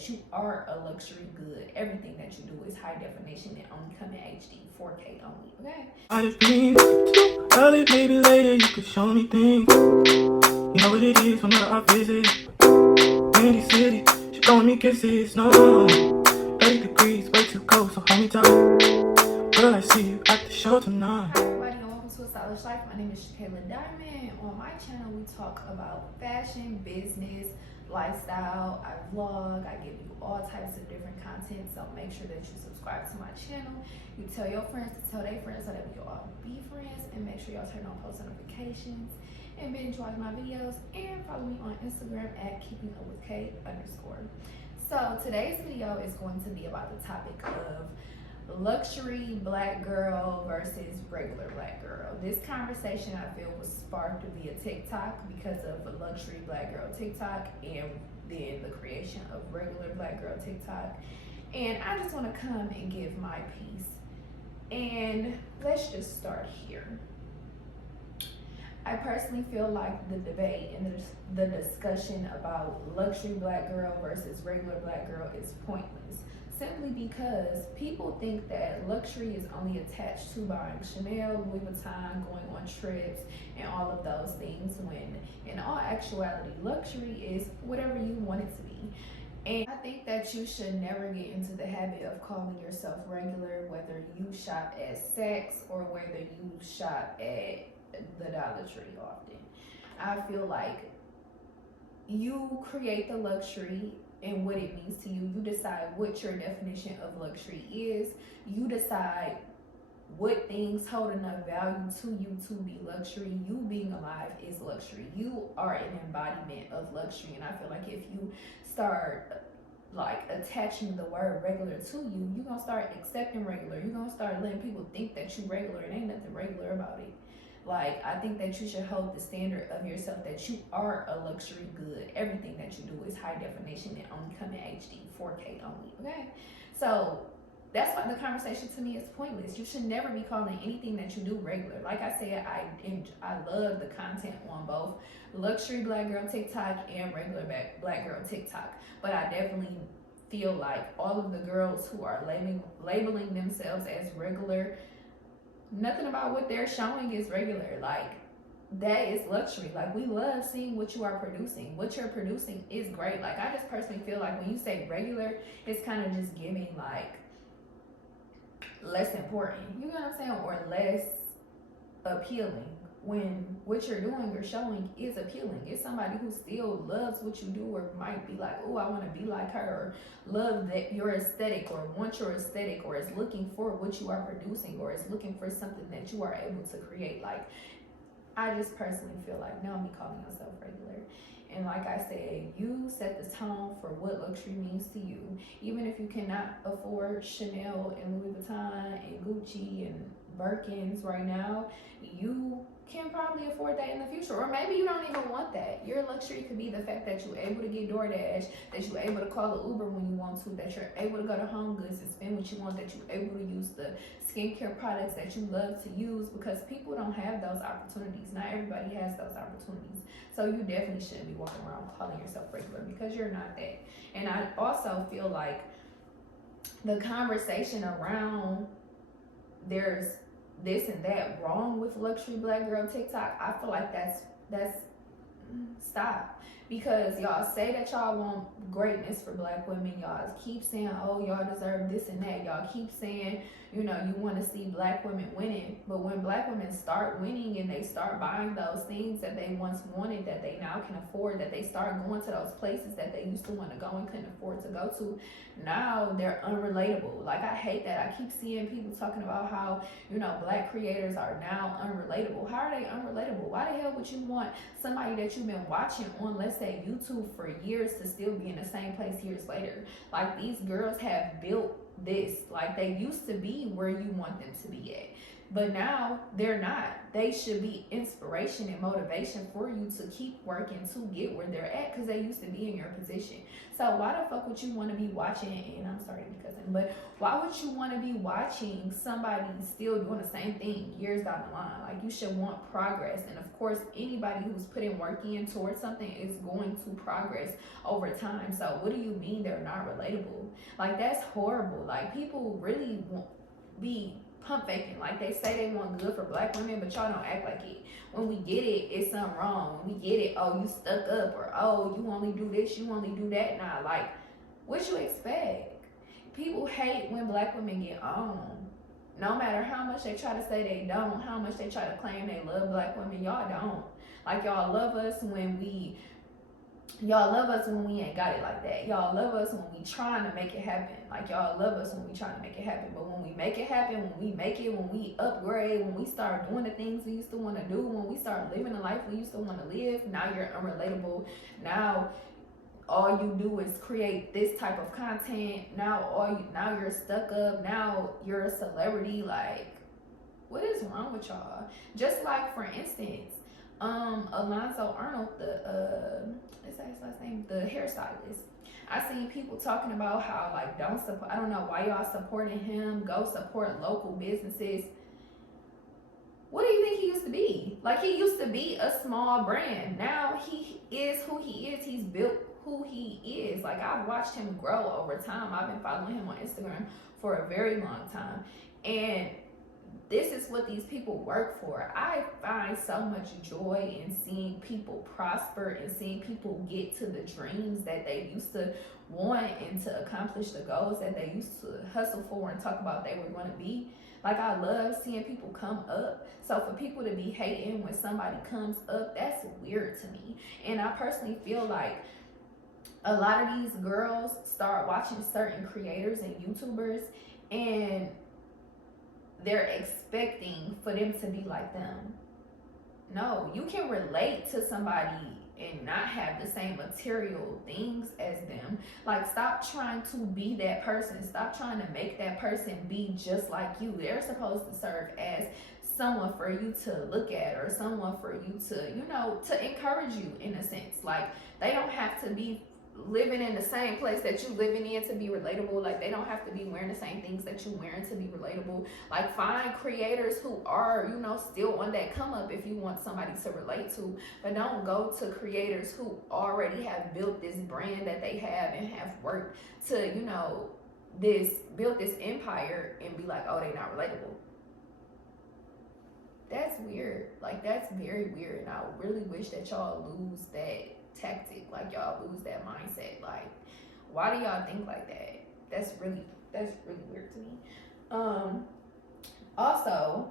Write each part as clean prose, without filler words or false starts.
that you are a luxury good. Everything that you do is high definition and only come in HD, 4K only, okay? I just need to early, maybe later you could show me things. You know what it is whenever I visit. Windy city, she blowing me kisses, no. 30 degrees, way too cold, so hold me tight. Will I see you at the show tonight? Hi everybody and welcome to A Stylish Life. My name is ShaKayla Diamond. On my channel we talk about fashion, business, lifestyle. I vlog, I give you all types of different content, so make sure that you subscribe to my channel. You tell your friends to tell their friends so that we can all be friends, and make sure y'all turn on post notifications and binge watch my videos, and follow me on Instagram at keepingupwithk_. So today's video is going to be about the topic of luxury black girl versus regular black girl. This conversation I feel was sparked via TikTok because of a luxury black girl TikTok and then the creation of regular black girl TikTok. And I just want to come and give my piece. And let's just start here. I personally feel like the debate and the discussion about luxury black girl versus regular black girl is pointless. Simply because people think that luxury is only attached to buying Chanel, Louis Vuitton, going on trips, and all of those things, when in all actuality, luxury is whatever you want it to be. And I think that you should never get into the habit of calling yourself regular, whether you shop at Saks or whether you shop at the Dollar Tree often. I feel like you create the luxury and what it means to you. You decide what your definition of luxury is. You decide what things hold enough value to you to be luxury. You being alive is luxury. You are an embodiment of luxury. And I feel like if you start like attaching the word regular to you, you're gonna start accepting regular. You're gonna start letting people think that you regular. It ain't nothing regular about it. Like, I think that you should hold the standard of yourself that you are a luxury good. Everything that you do is high definition and only come in HD, 4K only, okay? So that's why the conversation to me is pointless. You should never be calling anything that you do regular. Like I said, I love the content on both luxury black girl TikTok and regular black girl TikTok. But I definitely feel like all of the girls who are labeling themselves as regular, nothing about what they're showing is regular. Like, that is luxury. Like, we love seeing what you are producing. What you're producing is great. Like, I just personally feel like when you say regular, it's kind of just giving like less important, you know what I'm saying, or less appealing, when what you're doing or showing is appealing. It's somebody who still loves what you do, or might be like, oh, I want to be like her, or love that your aesthetic, or want your aesthetic, or is looking for what you are producing, or is looking for something that you are able to create. Like, I just personally feel like, no, me calling myself regular. And like I said, you set the tone for what luxury means to you. Even if you cannot afford Chanel and Louis Vuitton and Gucci and Birkins right now, you can probably afford that in the future. Or maybe you don't even want that. Your luxury could be the fact that you're able to get DoorDash, that you're able to call an Uber when you want to, that you're able to go to Home Goods and spend what you want, that you're able to use the skincare products that you love to use, because people don't have those opportunities. Not everybody has those opportunities. So you definitely shouldn't be walking around calling yourself regular, because you're not that. And I also feel like the conversation around there's this and that wrong with luxury black girl TikTok, I feel like that's stop. Because y'all say that y'all want greatness for black women. Y'all keep saying, oh, y'all deserve this and that. Y'all keep saying, you know, you want to see black women winning. But when black women start winning and they start buying those things that they once wanted, that they now can afford, that they start going to those places that they used to want to go and couldn't afford to go to, now they're unrelatable. Like, I hate that. I keep seeing people talking about how, you know, black creators are now unrelatable. How are they unrelatable? Why the hell would you want somebody that you've been watching on, let's say, YouTube for years to still be in the same place years later? Like, these girls have built this. Like, they used to be where you want them to be at. But now they're not. They should be inspiration and motivation for you to keep working to get where they're at, because they used to be in your position. So why the fuck would you want to be watching, and I'm sorry to be cussing, but why would you want to be watching somebody still doing the same thing years down the line? Like, you should want progress. And of course, anybody who's putting work in towards something is going to progress over time. So what do you mean they're not relatable? Like, that's horrible. Like, people really be pump faking. Like, they say they want good for black women, but y'all don't act like it. When we get it, it's something wrong. When we get it, oh, you stuck up, or oh, you only do this, you only do that. Nah, like, what you expect? People hate when black women get on. No matter how much they try to say they don't, how much they try to claim they love black women, y'all don't. Like, y'all love us when we ain't got it like that. Y'all love us when we trying to make it happen. Like, y'all love us when we trying to make it happen. But when we make it happen, when we make it, when we upgrade, when we start doing the things we used to want to do, when we start living the life we used to want to live, now you're unrelatable. Now all you do is create this type of content. Now you're stuck up. Now you're a celebrity. Like, what is wrong with y'all? Just like, for instance, Alonzo Arnold, is that his last name? The hairstylist. I seen people talking about how, like, don't support. I don't know why y'all supporting him. Go support local businesses. What do you think he used to be? Like, he used to be a small brand. Now he is who he is. He's built who he is. Like, I've watched him grow over time. I've been following him on Instagram for a very long time, and this is what these people work for. I find so much joy in seeing people prosper and seeing people get to the dreams that they used to want and to accomplish the goals that they used to hustle for and talk about they were going to be. Like, I love seeing people come up. So for people to be hating when somebody comes up, that's weird to me. And I personally feel like a lot of these girls start watching certain creators and YouTubers, and they're expecting for them to be like them. No, you can relate to somebody and not have the same material things as them. Like, stop trying to be that person. Stop trying to make that person be just like you. They're supposed to serve as someone for you to look at, or someone for you to, to encourage you in a sense. Like, they don't have to be living in the same place that you living in to be relatable. Like, they don't have to be wearing the same things that you wearing to be relatable. Like, find creators who are, still on that come up if you want somebody to relate to, but don't go to creators who already have built this brand that they have and have worked to, built this empire, and be like, oh, they not relatable. That's weird. Like, that's very weird, and I really wish that y'all lose that tactic. Like, y'all lose that mindset. Like, why do y'all think like that? That's really weird to me. Also,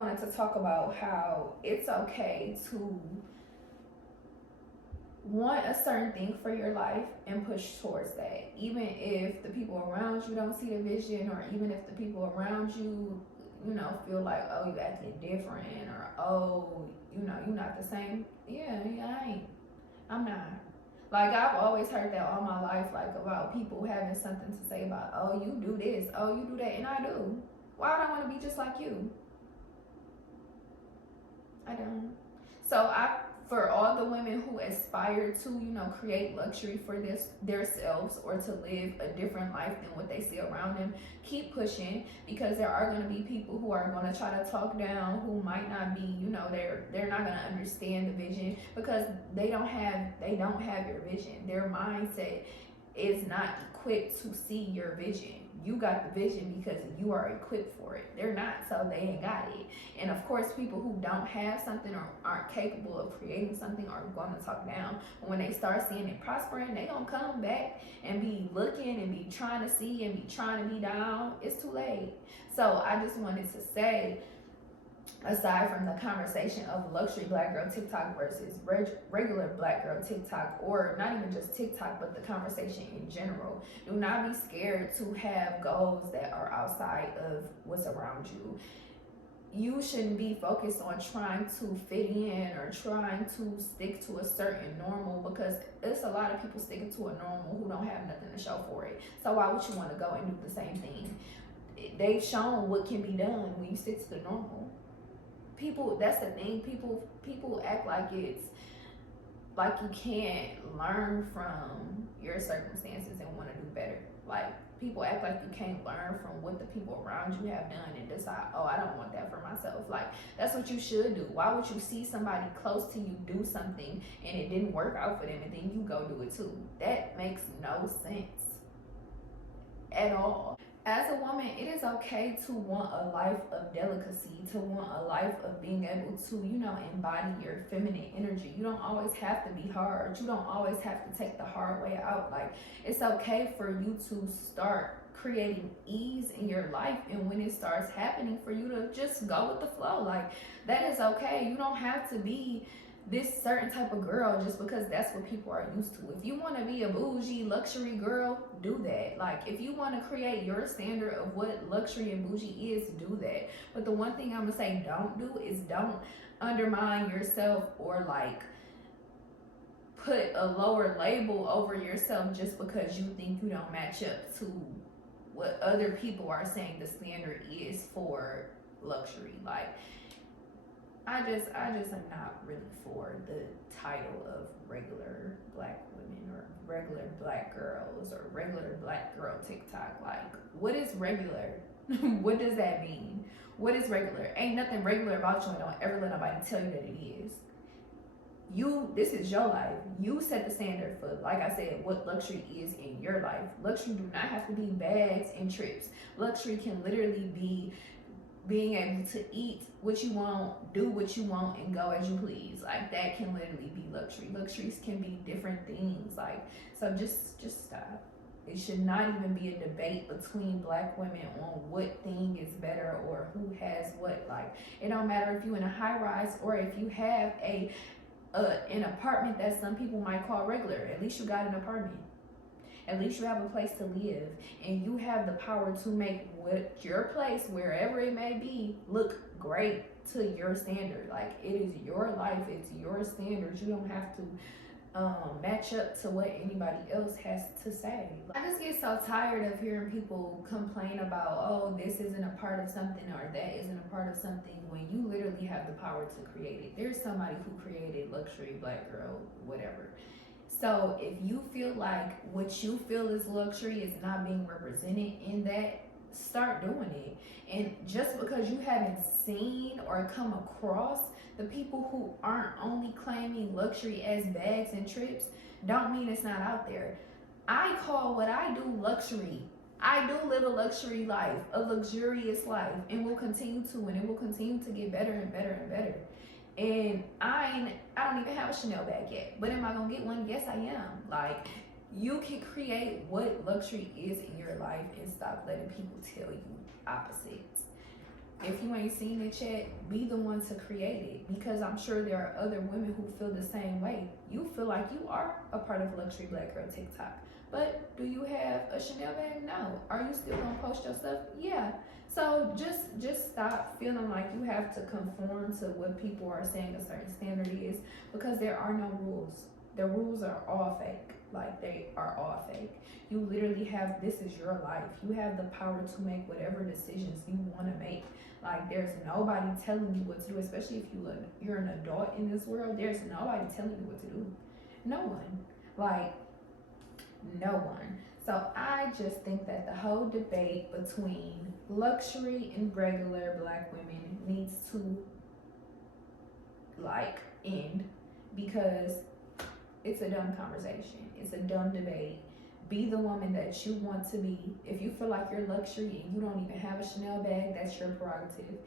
I wanted to talk about how it's okay to want a certain thing for your life and push towards that, even if the people around you don't see the vision, or even if the people around you feel like, oh, you acting different, or oh, you're not the same. Yeah, I ain't. I'm not. Like, I've always heard that all my life, like, about people having something to say about, oh, you do this, oh, you do that, and I do. Why would I want to be just like you? I don't. So for all the women who aspire to, create luxury for themselves, or to live a different life than what they see around them, keep pushing, because there are going to be people who are going to try to talk down, who might not be, they're not going to understand the vision, because they don't have your vision. Their mindset is not equipped to see your vision. You got the vision because you are equipped for it. They're not, so they ain't got it. And of course, people who don't have something or aren't capable of creating something are going to talk down. But when they start seeing it prospering, they going to come back and be looking and be trying to see and be trying to be down. It's too late. So I just wanted to say, aside from the conversation of luxury black girl TikTok versus regular black girl TikTok, or not even just TikTok, but the conversation in general, do not be scared to have goals that are outside of what's around you. You shouldn't be focused on trying to fit in or trying to stick to a certain normal, because it's a lot of people sticking to a normal who don't have nothing to show for it. So why would you want to go and do the same thing? they've shown what can be done when you stick to the normal. People, that's the thing. People act like it's like you can't learn from your circumstances and want to do better. Like, people act like you can't learn from what the people around you have done and decide, oh, I don't want that for myself. Like, that's what you should do. Why would you see somebody close to you do something and it didn't work out for them and then you go do it too? That makes no sense at all. As a woman, it is okay to want a life of delicacy, to want a life of being able to, embody your feminine energy. You don't always have to be hard. You don't always have to take the hard way out. Like, it's okay for you to start creating ease in your life, and when it starts happening, for you to just go with the flow. Like, that is okay. You don't have to be this certain type of girl just because that's what people are used to. If you want to be a bougie luxury girl, do that. Like, if you want to create your standard of what luxury and bougie is, do that. But the one thing I'm gonna say don't do is don't undermine yourself or like put a lower label over yourself just because you think you don't match up to what other people are saying the standard is for luxury. Like, I just am not really for the title of regular black women or regular black girls or regular black girl TikTok. Like, what is regular? What does that mean? What is regular? Ain't nothing regular about you, and don't ever let nobody tell you that it is. This is your life. You set the standard for, like I said, what luxury is in your life. Luxury do not have to be bags and trips. Luxury can literally be being able to eat what you want, do what you want, and go as you please. Like, that can literally be luxury. Luxuries can be different things. Like, so just stop. It should not even be a debate between black women on what thing is better or who has what. Like, it don't matter if you in a high rise or if you have an apartment that some people might call regular. At least you got an apartment. At least you have a place to live, and you have the power to make what your place, wherever it may be, look great to your standard. Like, it is your life, it's your standards. You don't have to match up to what anybody else has to say. I just get so tired of hearing people complain about, oh, this isn't a part of something or that isn't a part of something, when you literally have the power to create it. There's somebody who created luxury, black girl, whatever. So if you feel like what you feel is luxury is not being represented in that, start doing it. And just because you haven't seen or come across the people who aren't only claiming luxury as bags and trips, don't mean it's not out there. I call what I do luxury. I do live a luxury life, a luxurious life, and will continue to, and it will continue to get better and better and better. And I don't even have a Chanel bag yet, but am I gonna get one? Yes, I am. Like, you can create what luxury is in your life and stop letting people tell you opposite. If you ain't seen it yet, be the one to create it, because I'm sure there are other women who feel the same way. You feel like you are a part of luxury black girl TikTok, but do you have a Chanel bag? No. Are you still gonna post your stuff? Yeah. So just stop feeling like you have to conform to what people are saying a certain standard is, because there are no rules. The rules are all fake. Like, they are all fake. You literally have, this is your life. You have the power to make whatever decisions you want to make. Like, there's nobody telling you what to do, especially if you're an adult in this world. There's nobody telling you what to do. No one. Like, no one. So I just think that the whole debate between luxury and regular black women needs to, like, end, because it's a dumb conversation. It's a dumb debate. Be the woman that you want to be. If you feel like you're luxury and you don't even have a Chanel bag, that's your prerogative.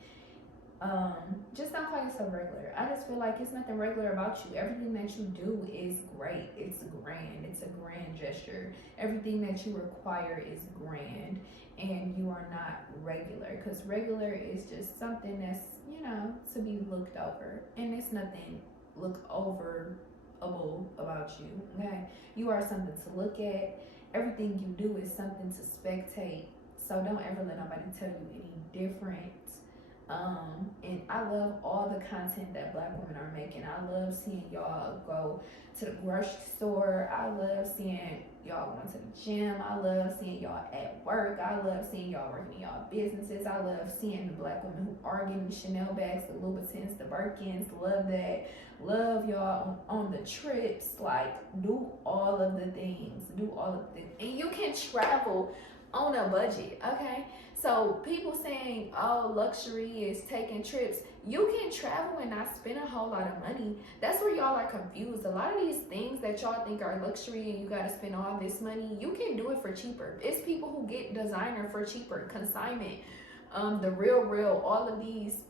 Just don't call yourself regular. I just feel like it's nothing regular about you. Everything that you do is great. It's grand. It's a grand gesture. Everything that you require is grand, and you are not regular, because regular is just something that's, to be looked over, and it's nothing look over about you. Okay, you are something to look at. Everything you do is something to spectate. So don't ever let nobody tell you any different. And I love all the content that Black women are making. I love seeing y'all go to the grocery store. I love seeing y'all going to the gym. I love seeing y'all at work. I love seeing y'all working in y'all businesses. I love seeing the Black women who are getting the Chanel bags, the Louboutins, the Birkins. Love that. Love y'all on the trips. Like, do all of the things. Do all of the things. And you can travel on a budget, okay? So people saying, oh, luxury is taking trips. You can travel and not spend a whole lot of money. That's where y'all are confused. A lot of these things that y'all think are luxury and you gotta spend all this money, you can do it for cheaper. It's people who get designer for cheaper, consignment, the Real, all of these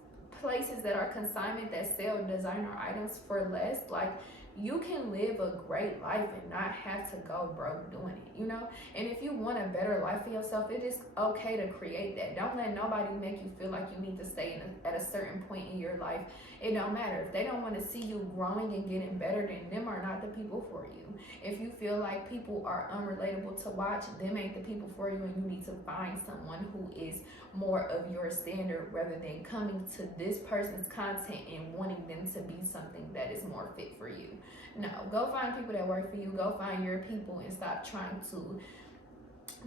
places that are consignment that sell designer items for less. Like, you can live a great life and not have to go broke doing it, you know? And if you want a better life for yourself, it is okay to create that. Don't let nobody make you feel like you need to stay at a certain point in your life. It don't matter. If they don't want to see you growing and getting better, then them are not the people for you. If you feel like people are unrelatable to watch, them ain't the people for you, and you need to find someone who is more of your standard rather than coming to this person's content and wanting them to be something that is more fit for you. No, go find people that work for you. Go find your people and stop trying to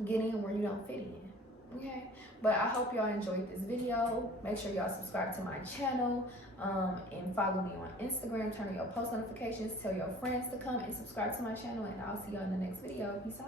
get in where you don't fit in. Okay, but I hope y'all enjoyed this video. Make sure y'all subscribe to my channel, and follow me on Instagram. Turn on your post notifications. Tell your friends to come and subscribe to my channel, and I'll see y'all in the next video. Peace out.